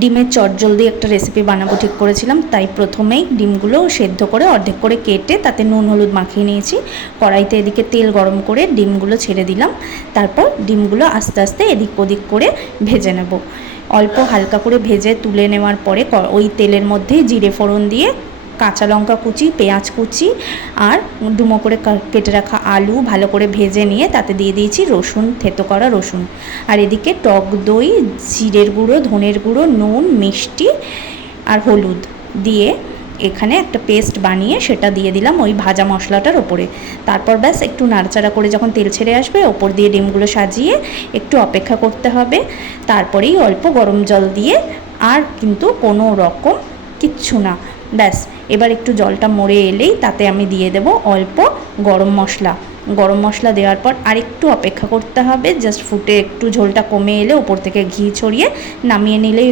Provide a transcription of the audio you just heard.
ডিমের চটজলদি একটা রেসিপি বানাবো ঠিক করেছিলাম, তাই প্রথমেই ডিমগুলো সেদ্ধ করে অর্ধেক করে কেটে তাতে নুন হলুদ মাখিয়ে নিয়েছি। কড়াইতে এদিকে তেল গরম করে ডিমগুলো ছেড়ে দিলাম। তারপর ডিমগুলো আস্তে আস্তে এদিক ওদিক করে ভেজে নেব। অল্প হালকা করে ভেজে তুলে নেওয়ার পরে ওই তেলের মধ্যেই জিরে ফোড়ন দিয়ে কাঁচা লঙ্কা কুচি, পেঁয়াজ কুচি আর ডুমো করে কেটে রাখা আলু ভালো করে ভেজে নিয়ে তাতে দিয়ে দিয়েছি রসুন, থেতো করা রসুন। আর এদিকে টক দই, জিরের গুঁড়ো, ধনের গুঁড়ো, নুন, মিষ্টি আর হলুদ দিয়ে এখানে একটা পেস্ট বানিয়ে সেটা দিয়ে দিলাম ওই ভাজা মশলাটার ওপরে। তারপর ব্যাস একটু নাড়াচাড়া করে যখন তেল ছেড়ে আসবে ওপর দিয়ে ডিমগুলো সাজিয়ে একটু অপেক্ষা করতে হবে। তারপরেই অল্প গরম জল দিয়ে, আর কিন্তু কোনো রকম কিচ্ছু না, ব্যাস এবার একটু জলটা মরে এলেই তাতে আমি দিয়ে দেব অল্প গরম মশলা। গরম মশলা দেওয়ার পর আরেকটু অপেক্ষা করতে হবে, জাস্ট ফুটে একটু ঝোলটা কমে এলে ওপর থেকে ঘি ছড়িয়ে নামিয়ে নিলেই